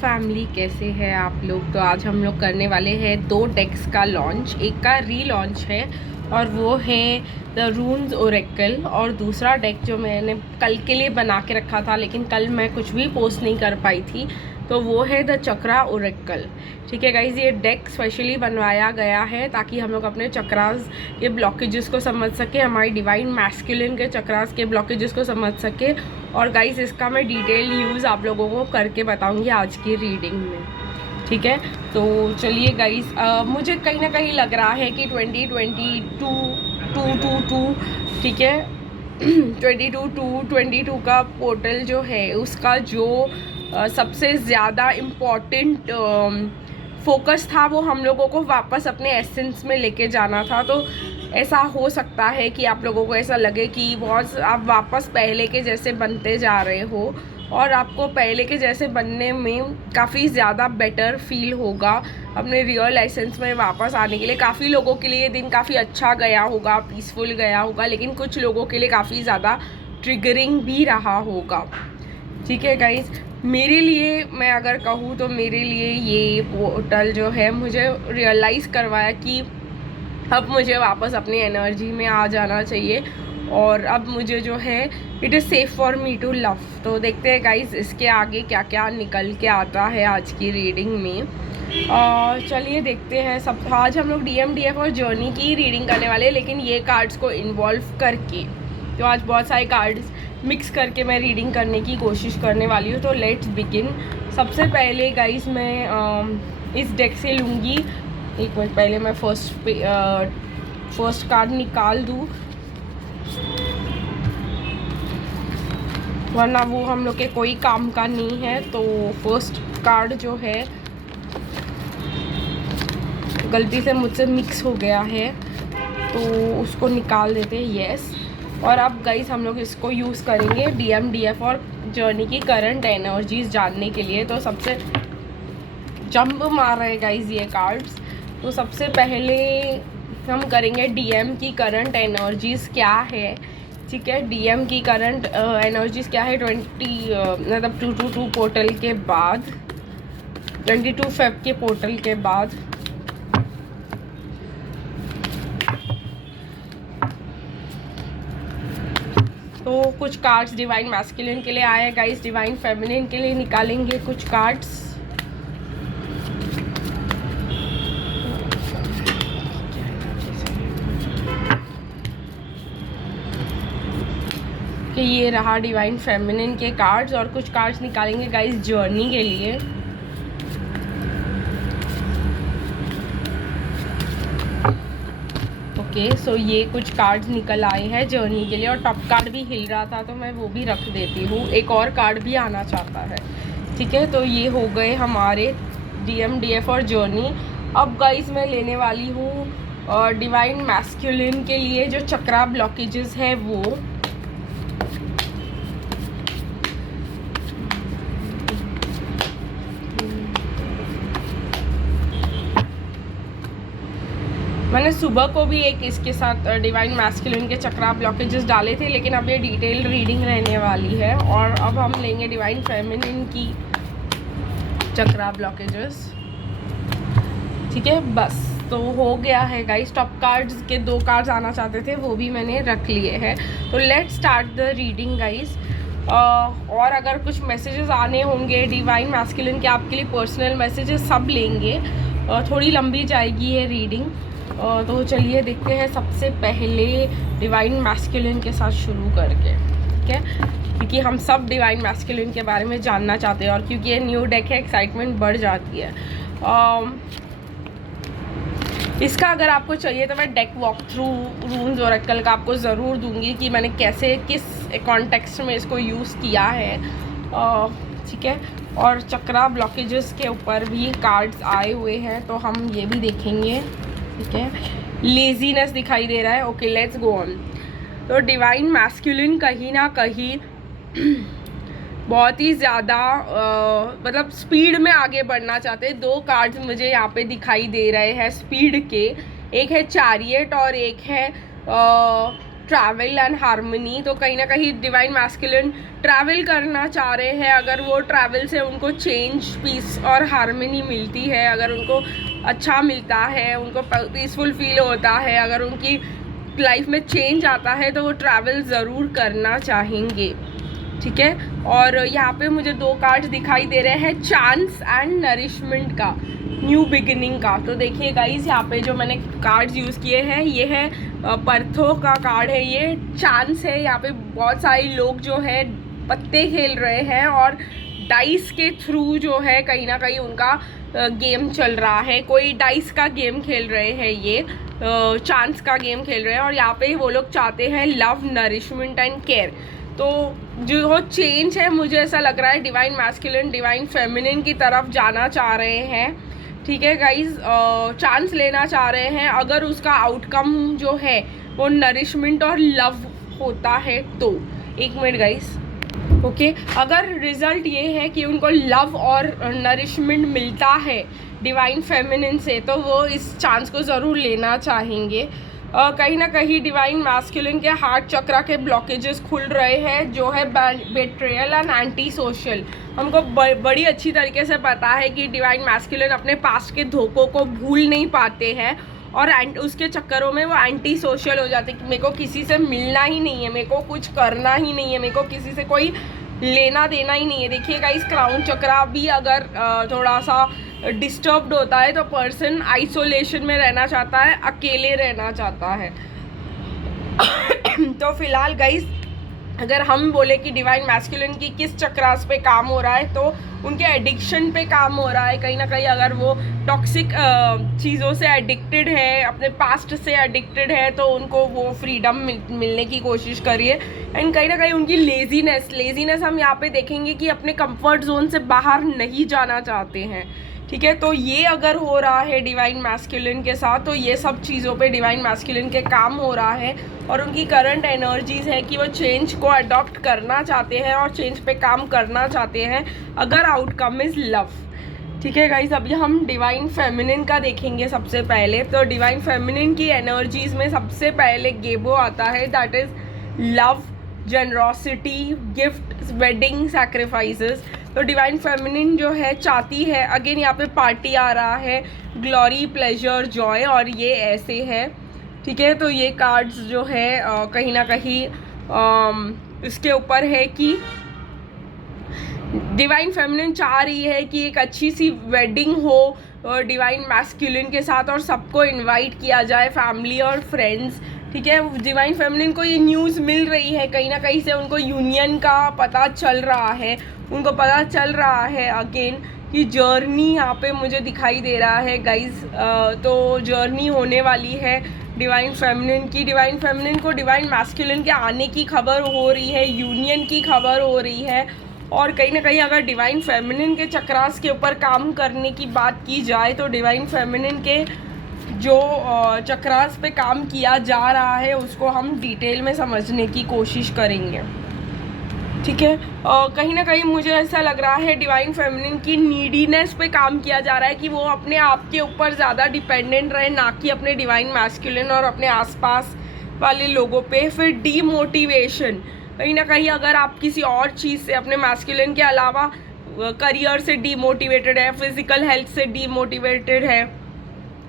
Family, कैसे हैं आप लोग। तो आज हम लोग करने वाले हैं 2 डेक्स का लॉन्च। एक का री-लॉन्च है और वो है द रून्स ओरेकल, और दूसरा डेक जो मैंने कल के लिए बना के रखा था लेकिन कल मैं कुछ भी पोस्ट नहीं कर पाई थी, तो वो है द चक्रा ओरेकल। ठीक है गाइज, ये डेक स्पेशली बनवाया गया है ताकि हम लोग अपने चक्रास के ब्लॉकेजेस को समझ सके, हमारी डिवाइन मैस्कुलिन के चक्रास के ब्लॉकेजेस को समझ सके। और गाइज इसका मैं डिटेल यूज़ आप लोगों को करके बताऊंगी आज की रीडिंग में। ठीक है, तो चलिए गाइज, मुझे कहीं ना कहीं लग रहा है कि 2022 ठीक है 22 का पोर्टल जो है उसका जो सबसे ज़्यादा इम्पॉर्टेंट फोकस था वो हम लोगों को वापस अपने एसेंस में लेके जाना था। तो ऐसा हो सकता है कि आप लोगों को ऐसा लगे कि बहुत आप वापस पहले के जैसे बनते जा रहे हो और आपको पहले के जैसे बनने में काफ़ी ज़्यादा बेटर फील होगा अपने रियल एसेंस में वापस आने के लिए। काफ़ी लोगों के लिए ये दिन काफ़ी अच्छा गया होगा, पीसफुल गया होगा, लेकिन कुछ लोगों के लिए काफ़ी ज़्यादा ट्रिगरिंग भी रहा होगा। ठीक है गाइज, मेरे लिए मैं अगर कहूँ तो मेरे लिए ये पोर्टल जो है मुझे रियलाइज़ करवाया कि अब मुझे वापस अपनी एनर्जी में आ जाना चाहिए और अब मुझे जो है it is safe for me to love. तो देखते हैं गाइज इसके आगे क्या क्या निकल के आता है आज की रीडिंग में। चलिए देखते हैं सब। आज हम लोग DMDF और जर्नी की रीडिंग करने वाले हैं, लेकिन ये कार्ड्स को इन्वॉल्व करके। तो आज बहुत सारे कार्ड्स मिक्स करके मैं रीडिंग करने की कोशिश करने वाली हूँ। तो लेट्स बिगिन। सबसे पहले गाइस मैं इस डेक से लूँगी। एक मिनट पहले मैं फर्स्ट कार्ड निकाल दूँ, वरना वो हम लोग के कोई काम का नहीं है। तो फर्स्ट कार्ड जो है गलती से मुझसे मिक्स हो गया है तो उसको निकाल देते हैं। येस। और अब गाइस हम लोग इसको यूज़ करेंगे DMDF और जर्नी की करंट एनर्जीज जानने के लिए। तो सबसे जंप मार रहे हैं गाइस ये कार्ड्स। तो सबसे पहले हम करेंगे DM की करंट एनर्जीज क्या है। ठीक है, DM की करंट एनर्जीज क्या है 222 पोर्टल के बाद, 22 फेब के पोर्टल के बाद। तो कुछ कार्ड्स डिवाइन मैस्कुलिन के लिए आए हैं गाइस, डिवाइन फेमिनिन के लिए निकालेंगे कुछ कार्ड्स। कि ये रहा डिवाइन फेमिनिन के कार्ड्स, और कुछ कार्ड्स निकालेंगे गाइस जर्नी के लिए। ओके, सो ये कुछ कार्ड्स निकल आए हैं जर्नी के लिए, और टॉप कार्ड भी हिल रहा था तो मैं वो भी रख देती हूँ। एक और कार्ड भी आना चाहता है। ठीक है, तो ये हो गए हमारे DMDF और जर्नी। अब गाइस मैं लेने वाली हूँ डिवाइन मैस्कुलिन के लिए जो चक्रा ब्लॉकेजेस है वो। मैंने सुबह को भी एक इसके साथ डिवाइन मैस्कुलिन के चक्रा ब्लॉकेजेस डाले थे, लेकिन अब ये डिटेल रीडिंग रहने वाली है। और अब हम लेंगे डिवाइन फेमिनिन की चक्रा ब्लॉकेजेस। ठीक है, बस तो हो गया है गाइस। टॉप कार्ड्स के 2 कार्ड्स आना चाहते थे वो भी मैंने रख लिए हैं। तो let's start the reading guys. और अगर कुछ मैसेजेस आने होंगे डिवाइन मैस्कुलिन के आपके लिए, पर्सनल मैसेजेस सब लेंगे। थोड़ी लंबी जाएगी ये रीडिंग। तो चलिए देखते हैं सबसे पहले डिवाइन मैस्कुलिन के साथ शुरू करके। ठीक है, क्योंकि हम सब डिवाइन मैस्कुलिन के बारे में जानना चाहते हैं और क्योंकि ये न्यू डेक है एक्साइटमेंट बढ़ जाती है। इसका अगर आपको चाहिए तो मैं डेक वॉक थ्रू रून्स ओरेकल का आपको ज़रूर दूंगी कि मैंने कैसे किस कॉन्टेक्स्ट में इसको यूज़ किया है। ठीक है, और चक्रा ब्लॉकेजेस के ऊपर भी कार्ड्स आए हुए हैं तो हम ये भी देखेंगे। ठीक है, लेजीनेस दिखाई दे रहा है। Okay, let's go on. तो डिवाइन मैस्कुलिन कहीं ना कहीं बहुत ही ज़्यादा मतलब स्पीड में आगे बढ़ना चाहते हैं। 2 कार्ड्स मुझे यहाँ पे दिखाई दे रहे हैं स्पीड के। एक है चैरियट और एक है ट्रैवल एंड हार्मनी। तो कहीं ना कहीं डिवाइन मैस्कुलिन ट्रैवल करना चाह रहे हैं। अगर वो ट्रैवल से उनको चेंज, पीस और हार्मनी मिलती है, अगर उनको अच्छा मिलता है, उनको पीसफुल फील होता है, अगर उनकी लाइफ में चेंज आता है, तो वो ट्रैवल ज़रूर करना चाहेंगे। ठीक है, और यहाँ पे मुझे 2 कार्ड्स दिखाई दे रहे हैं, चांस एंड नरिशमेंट का, न्यू बिगिनिंग का। तो देखिए गाइस, यहाँ पे जो मैंने कार्ड्स यूज़ किए हैं, ये है पर्थों का कार्ड है, ये चांस है। यहाँ पे बहुत सारे लोग जो है पत्ते खेल रहे हैं और डाइस के थ्रू जो है कहीं ना कहीं उनका गेम चल रहा है। कोई डाइस का गेम खेल रहे हैं, ये चांस का गेम खेल रहे हैं, और यहाँ पे वो लोग चाहते हैं लव, नरिशमेंट एंड केयर। तो जो चेंज है, मुझे ऐसा लग रहा है डिवाइन मैस्कुलिन डिवाइन फेमिनिन की तरफ जाना चाह रहे हैं। ठीक है गाइज, चांस लेना चाह रहे हैं। अगर उसका आउटकम जो है वो नरिशमेंट और लव होता है तो, 1 मिनट गाइज, ओके, अगर रिजल्ट ये है कि उनको लव और नरिशमेंट मिलता है डिवाइन फेमिनिन से, तो वो इस चांस को ज़रूर लेना चाहेंगे। कहीं ना कहीं डिवाइन मैस्कुलिन के हार्ट चक्रा के ब्लॉकेजेस खुल रहे हैं, जो है बेट्रेयल एंड एंटी सोशल। हमको बड़ी अच्छी तरीके से पता है कि डिवाइन मैस्कुलिन अपने पास्ट के धोखों को भूल नहीं पाते हैं, और उसके चक्करों में वो एंटी सोशल हो जाते हैं कि मेरे को किसी से मिलना ही नहीं है, मेरे को कुछ करना ही नहीं है, मेरे को किसी से कोई लेना देना ही नहीं है। देखिएगा, इस क्राउन चक्रा भी अगर थोड़ा सा डिस्टर्ब्ड होता है तो पर्सन आइसोलेशन में रहना चाहता है, अकेले रहना चाहता है। तो फिलहाल गाइस, अगर हम बोले कि डिवाइन मैस्कुलिन की किस चक्रास पे काम हो रहा है, तो उनके एडिक्शन पे काम हो रहा है। कहीं ना कहीं अगर वो टॉक्सिक चीज़ों से एडिक्टेड है, अपने पास्ट से एडिक्टेड है, तो उनको वो फ्रीडम मिलने की कोशिश करिए। एंड कहीं ना कहीं उनकी लेजीनेस हम यहाँ पे देखेंगे कि अपने कंफर्ट जोन से बाहर नहीं जाना चाहते हैं। ठीक है, तो ये अगर हो रहा है डिवाइन मैस्कुलिन के साथ, तो ये सब चीज़ों पे डिवाइन मैस्कुलिन के काम हो रहा है, और उनकी करंट एनर्जीज है कि वो चेंज को अडॉप्ट करना चाहते हैं और चेंज पे काम करना चाहते हैं, अगर आउटकम इज़ लव। ठीक है गाइस, अभी हम डिवाइन फेमिनिन का देखेंगे सबसे पहले। तो डिवाइन फेमिनिन की एनर्जीज में सबसे पहले गेबो आता है, that is love, generosity, gift, wedding, sacrifices. तो डिवाइन फेमिनिन जो है चाहती है, अगेन यहाँ पे पार्टी आ रहा है, ग्लोरी, प्लेजर, जॉय, और ये ऐसे है। ठीक है, तो ये कार्ड्स जो है कहीं ना कहीं इसके ऊपर है कि डिवाइन फेमिनिन चाह रही है कि एक अच्छी सी वेडिंग हो डिवाइन मैस्कुलिन के साथ, और सबको इनवाइट किया जाए, फैमिली और फ्रेंड्स। ठीक है, डिवाइन फेमिनिन को ये न्यूज़ मिल रही है, कहीं ना कहीं से उनको यूनियन का पता चल रहा है, उनको पता चल रहा है अगेन कि जर्नी यहाँ पे मुझे दिखाई दे रहा है गाइज। तो जर्नी होने वाली है डिवाइन फेमिनिन की। डिवाइन फेमिनिन को डिवाइन मैस्कुलिन के आने की खबर हो रही है, यूनियन की खबर हो रही है, और कहीं ना कहीं अगर डिवाइन फेमिनिन के चक्रास के ऊपर काम करने की बात की जाए, तो डिवाइन फेमिनिन के जो चक्रास पे काम किया जा रहा है उसको हम डिटेल में समझने की कोशिश करेंगे। ठीक है, कहीं ना कहीं मुझे ऐसा लग रहा है डिवाइन फेमिनिन की नीडीनेस पे काम किया जा रहा है, कि वो अपने आप के ऊपर ज़्यादा डिपेंडेंट रहे, ना कि अपने डिवाइन मैस्कुलिन और अपने आसपास वाले लोगों पे। फिर डीमोटिवेशन, कहीं ना कहीं अगर आप किसी और चीज़ से, अपने मैस्कुलिन के अलावा करियर से डीमोटिवेटेड है, फिजिकल हेल्थ से डीमोटिवेटेड है,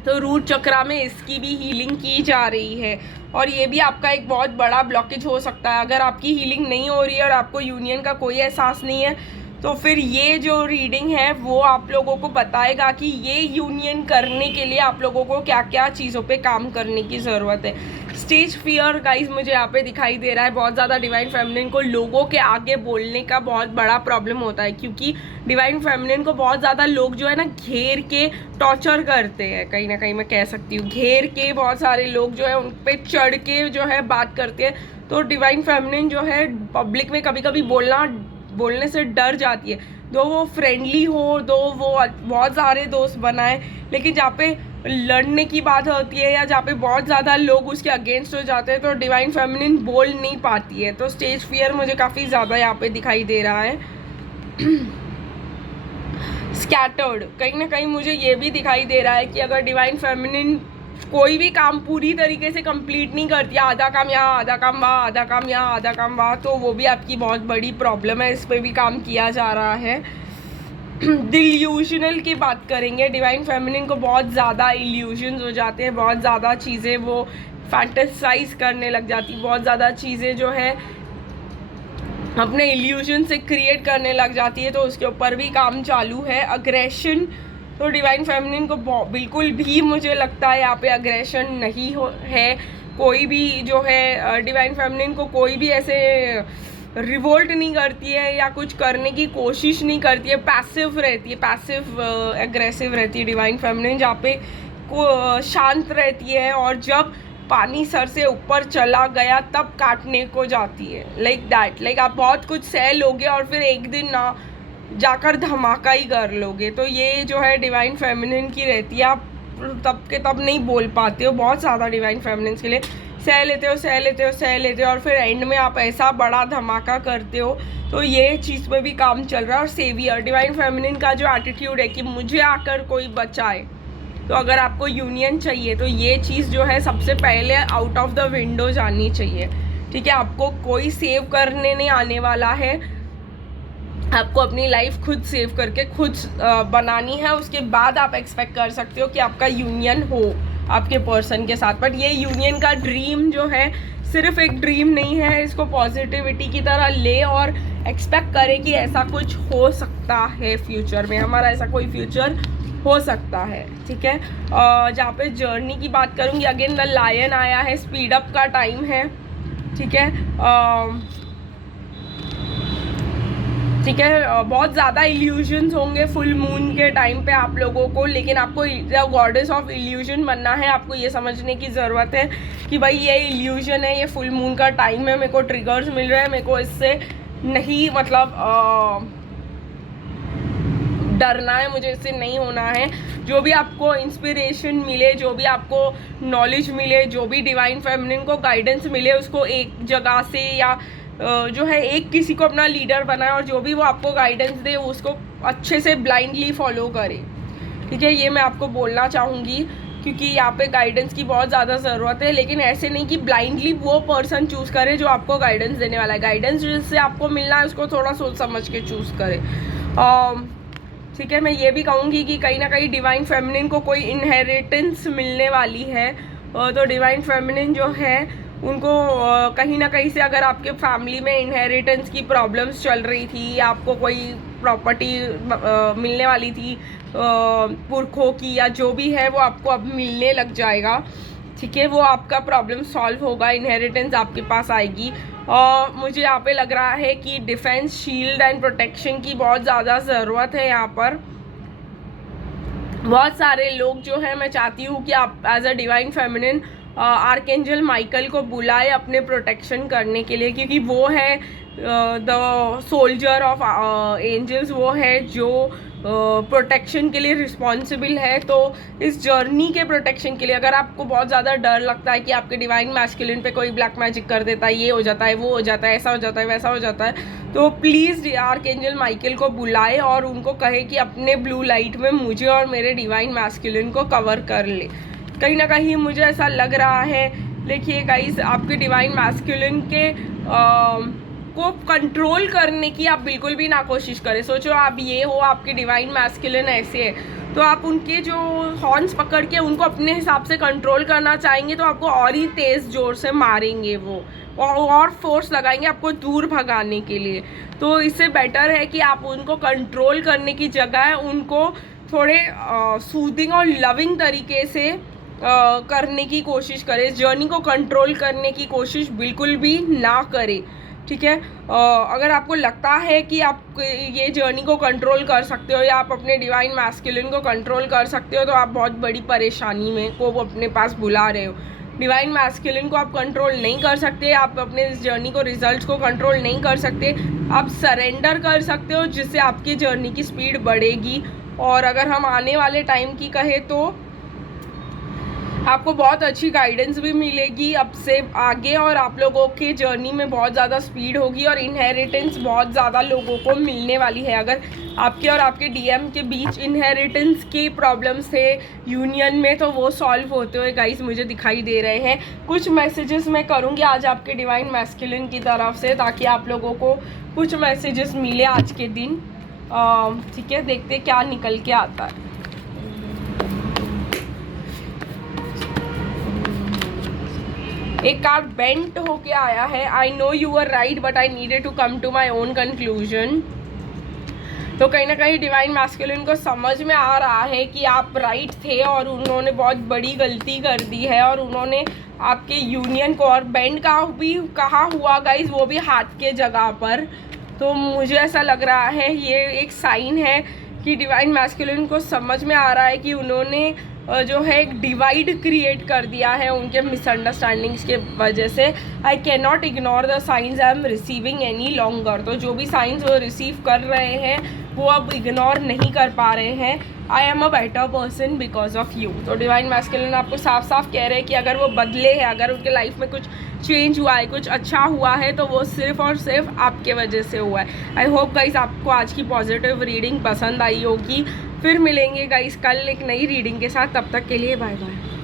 तो रूट चक्रा में इसकी भी हीलिंग की जा रही है, और ये भी आपका एक बहुत बड़ा ब्लॉकेज हो सकता है। अगर आपकी हीलिंग नहीं हो रही है और आपको यूनियन का कोई एहसास नहीं है, तो फिर ये जो रीडिंग है वो आप लोगों को बताएगा कि ये यूनियन करने के लिए आप लोगों को क्या क्या चीज़ों पे काम करने की ज़रूरत है। स्टेज फियर गाइज मुझे यहाँ पे दिखाई दे रहा है। बहुत ज़्यादा डिवाइन फेमिनिन को लोगों के आगे बोलने का बहुत बड़ा प्रॉब्लम होता है, क्योंकि डिवाइन फेमिनिन को बहुत ज़्यादा लोग जो है ना घेर के टॉर्चर करते हैं, कहीं ना कहीं मैं कह सकती हूँ घेर के बहुत सारे लोग जो है उन पर चढ़ के जो है बात करते हैं। तो डिवाइन फेमिनिन जो है पब्लिक में कभी कभी बोलने से डर जाती है, दो वो फ्रेंडली हो, दो वो बहुत सारे दोस्त बनाए, लेकिन जहाँ पे लड़ने की बात होती है या जहाँ पे बहुत ज़्यादा लोग उसके अगेंस्ट हो जाते हैं, तो डिवाइन फेमिनिन बोल नहीं पाती है। तो स्टेज फियर मुझे काफ़ी ज़्यादा यहाँ पे दिखाई दे रहा है। स्कैटर्ड, कहीं ना कहीं मुझे ये भी दिखाई दे रहा है कि अगर डिवाइन फेमिनिन कोई भी काम पूरी तरीके से कंप्लीट नहीं करती है, आधा काम यहाँ आधा काम वहाँ, आधा काम यहाँ आधा काम वहाँ, तो वो भी आपकी बहुत बड़ी प्रॉब्लम है, इस पर भी काम किया जा रहा है। डिल्यूशनल की बात करेंगे, डिवाइन फेमिनिन को बहुत ज़्यादा इल्यूजन्स हो जाते हैं, बहुत ज़्यादा चीज़ें वो फैंटेसाइज करने लग जाती, बहुत ज़्यादा चीज़ें जो है अपने इल्यूजन से क्रिएट करने लग जाती है, तो उसके ऊपर भी काम चालू है। अग्रेशन, तो डिवाइन फेमिनिन को बिल्कुल भी मुझे लगता है यहाँ पे अग्रेशन नहीं है, कोई भी जो है डिवाइन फेमिनिन को कोई भी ऐसे रिवोल्ट नहीं करती है या कुछ करने की कोशिश नहीं करती है, पैसिव रहती है, पैसिव एग्रेसिव रहती है डिवाइन फेमिनिन, जहाँ पे शांत रहती है, और जब पानी सर से ऊपर चला गया तब काटने को जाती है, लाइक दैट। लाइक आप बहुत कुछ सह लोगे और फिर एक दिन ना जाकर धमाका ही कर लोगे, तो ये जो है डिवाइन फेमिनिन की रहती है। आप तब के तब नहीं बोल पाते हो, बहुत ज़्यादा डिवाइन फेमिनिन के लिए सह लेते हो सह लेते हो सह लेते हो और फिर एंड में आप ऐसा बड़ा धमाका करते हो, तो ये चीज़ पे भी काम चल रहा है। और सेवियर, डिवाइन फेमिनिन का जो एटीट्यूड है कि मुझे आकर कोई बचाए, तो अगर आपको यूनियन चाहिए तो ये चीज़ जो है सबसे पहले आउट ऑफ द विंडो जानी चाहिए, ठीक है। आपको कोई सेव करने नहीं आने वाला है, आपको अपनी लाइफ खुद सेव करके खुद बनानी है, उसके बाद आप एक्सपेक्ट कर सकते हो कि आपका यूनियन हो आपके पर्सन के साथ। बट ये यूनियन का ड्रीम जो है सिर्फ एक ड्रीम नहीं है, इसको पॉजिटिविटी की तरह ले और एक्सपेक्ट करें कि ऐसा कुछ हो सकता है फ्यूचर में, हमारा ऐसा कोई फ्यूचर हो सकता है, ठीक है। जहाँ पे जर्नी की बात करूँगी, अगेन द लायन आया है, स्पीड अप का टाइम है, ठीक है। ठीक है, बहुत ज़्यादा इल्यूजन्स होंगे फुल मून के टाइम पे आप लोगों को, लेकिन आपको गॉडेस ऑफ इल्यूजन बनना है। आपको ये समझने की ज़रूरत है कि भाई ये इल्यूजन है, ये फुल मून का टाइम है, मेरे को ट्रिगर्स मिल रहे हैं, मेरे को इससे नहीं मतलब डरना है, मुझे इससे नहीं होना है। जो भी आपको इंस्पिरेशन मिले, जो भी आपको नॉलेज मिले, जो भी डिवाइन फेमिनिन को गाइडेंस मिले, उसको एक जगह से या जो है एक किसी को अपना लीडर बनाए और जो भी वो आपको गाइडेंस दे उसको अच्छे से ब्लाइंडली फॉलो करे, ठीक है। ये मैं आपको बोलना चाहूँगी क्योंकि यहाँ पे गाइडेंस की बहुत ज़्यादा ज़रूरत है, लेकिन ऐसे नहीं कि ब्लाइंडली वो पर्सन चूज़ करे जो आपको गाइडेंस देने वाला है। गाइडेंस जिससे आपको मिलना है उसको थोड़ा सोच समझ के चूज़ करे, ठीक है। मैं ये भी कहूँगी कि कहीं ना कहीं डिवाइन फेमिनिन को कोई इनहेरिटेंस मिलने वाली है, तो डिवाइन फेमिनिन जो है उनको कहीं ना कहीं से, अगर आपके फैमिली में इनहेरिटेंस की प्रॉब्लम्स चल रही थी या आपको कोई प्रॉपर्टी मिलने वाली थी पुरखों की या जो भी है, वो आपको अब मिलने लग जाएगा, ठीक है। वो आपका प्रॉब्लम सॉल्व होगा, इनहेरिटेंस आपके पास आएगी। और मुझे यहाँ पे लग रहा है कि डिफेंस, शील्ड एंड प्रोटेक्शन की बहुत ज़्यादा ज़रूरत है यहाँ पर। बहुत सारे लोग जो है, मैं चाहती हूँ कि आप as a divine feminine archangel Michael को बुलाए अपने प्रोटेक्शन करने के लिए, क्योंकि वो है द सोल्जर ऑफ एंजल्स, वो है जो प्रोटेक्शन के लिए रिस्पॉन्सिबल है। तो इस जर्नी के प्रोटेक्शन के लिए अगर आपको बहुत ज़्यादा डर लगता है कि आपके डिवाइन मैस्कुलिन पे कोई ब्लैक मैजिक कर देता है, ये हो जाता है, वो हो जाता है, ऐसा हो जाता है, वैसा हो जाता है, तो प्लीज़ आर्कएंजल माइकल को बुलाए और उनको कहे कि अपने ब्लू लाइट में मुझे और मेरे डिवाइन मैस्कुलिन को कवर कर ले। कहीं ना कहीं मुझे ऐसा लग रहा है, देखिए गाइस, आपके डिवाइन मैस्कुलिन के को कंट्रोल करने की आप बिल्कुल भी ना कोशिश करें। सोचो आप ये हो, आपके डिवाइन मैस्कुलिन ऐसे है, तो आप उनके जो हॉर्न्स पकड़ के उनको अपने हिसाब से कंट्रोल करना चाहेंगे तो आपको और ही तेज़ जोर से मारेंगे वो, और फोर्स लगाएंगे आपको दूर भगाने के लिए। तो इससे बेटर है कि आप उनको कंट्रोल करने की जगह उनको थोड़े सूदिंग और लविंग तरीके से करने की कोशिश करें। इस जर्नी को कंट्रोल करने की कोशिश बिल्कुल भी ना करें, ठीक है। अगर आपको लगता है कि आप ये जर्नी को कंट्रोल कर सकते हो या आप अपने डिवाइन मैस्कुलिन को कंट्रोल कर सकते हो, तो आप बहुत बड़ी परेशानी में को वो अपने पास बुला रहे हो। डिवाइन मैस्कुलिन को आप कंट्रोल नहीं कर सकते, आप अपने इस जर्नी को, रिजल्ट्स को कंट्रोल नहीं कर सकते, आप सरेंडर कर सकते हो जिससे आपकी जर्नी की स्पीड बढ़ेगी। और अगर हम आने वाले टाइम की कहें तो आपको बहुत अच्छी गाइडेंस भी मिलेगी अब से आगे, और आप लोगों के जर्नी में बहुत ज़्यादा स्पीड होगी, और इनहेरिटेंस बहुत ज़्यादा लोगों को मिलने वाली है। अगर आपके और आपके डीएम के बीच इनहेरिटेंस की प्रॉब्लम्स थे यूनियन में, तो वो सॉल्व होते हुए गाइस मुझे दिखाई दे रहे हैं। कुछ मैसेजेस मैं करूँगी आज आपके डिवाइन मैस्कुलिन की तरफ से, ताकि आप लोगों को कुछ मैसेजेस मिले आज के दिन। ठीक है, देखते क्या निकल के आता है। एक कार्ड बेंट होके आया है, I know you are right but I needed to come to my own conclusion. तो कहीं ना कहीं डिवाइन मैस्कुलिन को समझ में आ रहा है कि आप राइट थे और उन्होंने बहुत बड़ी गलती कर दी है, और उन्होंने आपके यूनियन को, और बेंड का भी कहा हुआ गाइज, वो भी हाथ के जगह पर। तो मुझे ऐसा लग रहा है ये एक साइन है कि डिवाइन मैस्कुलिन को समझ में आ रहा है कि उन्होंने जो है एक डिवाइड क्रिएट कर दिया है उनके मिसअंडरस्टैंडिंग्स के वजह से। I can not ignore the science I am receiving any longer. तो जो भी साइंस वो रिसीव कर रहे हैं वो अब इग्नोर नहीं कर पा रहे हैं। I am a better person because of you. तो डिवाइन मैस्कुलिन आपको साफ साफ कह रहे हैं कि अगर वो बदले हैं, अगर उनके लाइफ में कुछ चेंज हुआ है, कुछ अच्छा हुआ है, तो वो सिर्फ और सिर्फ आपके वजह से हुआ है। आई होप गाइस आपको आज की पॉजिटिव रीडिंग पसंद आई होगी। फिर मिलेंगे गाइस कल एक नई रीडिंग के साथ, तब तक के लिए बाय बाय।